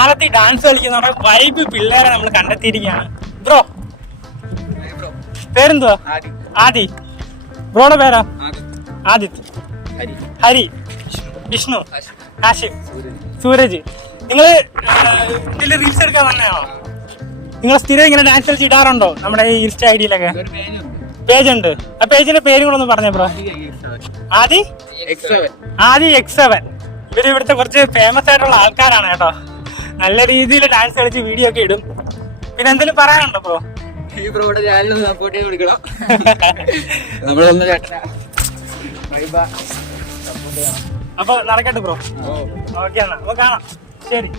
പാലത്തിൽ ഡാൻസ് കളിക്കുന്ന വൈബ് പിള്ളേരെ നമ്മൾ കണ്ടെത്തിയിരിക്കുകയാണ്. ബ്രോ പേരെന്തുവാ? ആദി. ബ്രോയുടെ പേരാ? ആദിത്യ, ഹരി, വിഷ്ണു, ആഷിഫ്, സൂരജ്. നിങ്ങള് ഇതിൽ റീൽസ് എടുക്കാൻ തന്നെയാണോ? നിങ്ങൾ സ്ഥിരം ഇങ്ങനെ ഡാൻസ് കളിച്ച് ഇടാറുണ്ടോ നമ്മുടെ ഈ ഇൻസ്റ്റ ഐഡിയിലൊക്കെ? പേജ് ഉണ്ട്. ആ പേജിന്റെ പേരും കൂടെ ഒന്ന് പറഞ്ഞേ ബ്രോ. ആദി X7. ഇവര് ഇവിടുത്തെ കുറച്ച് ഫേമസ് ആയിട്ടുള്ള ആൾക്കാരാണ് കേട്ടോ. നല്ല രീതിയിൽ ഡാൻസ് കളിച്ച് വീഡിയോ ഒക്കെ ഇടും. പിന്നെ എന്തെങ്കിലും പറയാനുണ്ടോ ബ്രോ? ഈ ബ്രോയുടെ ചാനൽ സപ്പോർട്ട് ചെയ്ത് കൊടുക്കണം. നമ്മളൊന്ന് ചേട്ടനാ. അപ്പൊ നടക്കട്ടെ ബ്രോ. ഓക്കെ എന്നാ കാണാം. ശരി.